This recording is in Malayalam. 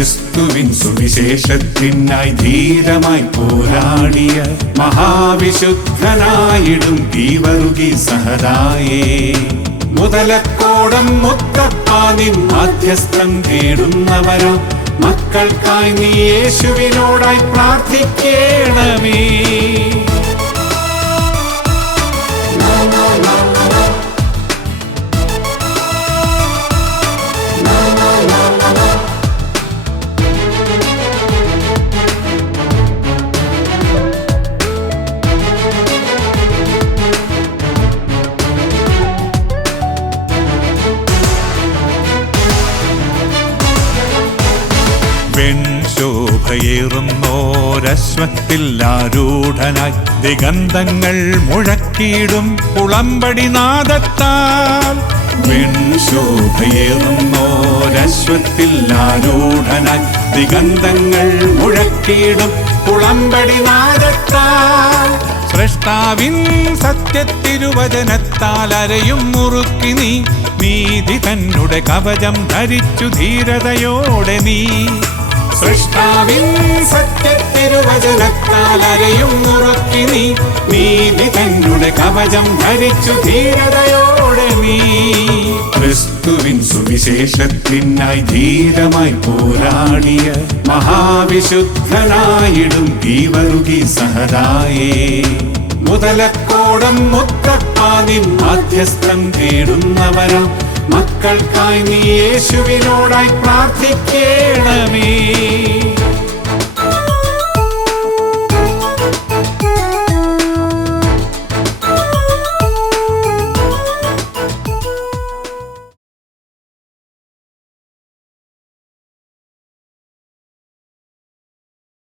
ക്രിസ്തുവിൻ സുവിശേഷത്തിനായി ധീരമായി പോരാടിയ മഹാവിശുദ്ധനായിടും തീവറുകി സഹദായേ, മുതലക്കോടം മുത്തപ്പാ നിൻ മാധ്യസ്ഥം തേടുന്നവരാ മക്കൾക്കായി നീ യേശുവിനോടായി പ്രാർത്ഥിക്കണമേ. വെൺശോഭയേറുന്നോരശ്വത്തിൽ ആരൂഢനായി ദിഗന്ധങ്ങൾ മുഴക്കിയിടും പുളമ്പടി നാദത്താൽ, വെൺശോഭയേറുന്നോരശ്വത്തിൽ ആരൂഢനായി ദിഗന്ധങ്ങൾ മുഴക്കിയിടും പുളമ്പടി നാദത്താൽ, സ്രഷ്ടാവിൻ സത്യത്തിരുവചനത്താൽ അരയും മുറുക്കി നീ നീതി തന്നെ കവചം ധരിച്ചു ധീരതയോടെ നീ, സൃഷ്ടാവിൻ സത്യത്തിരുവചനത്താൽ അരയും മുറുക്കി നീ നീതി തന്നെ കവചം ധരിച്ചു ധീരതയോടെ നീ. ക്രിസ്തുവിൻ സുവിശേഷത്തിനായി ധീരമായി പോരാടിയ മഹാവിശുദ്ധനായിടും തീവറുകി സഹദായേ, മുതലക്കോടം മുത്തപ്പാ നിൻ മാധ്യസ്ഥം തേടുന്നവരാ മക്കൾക്കായി നീ യേശുവിനോടായി പ്രാർത്ഥിക്കേ.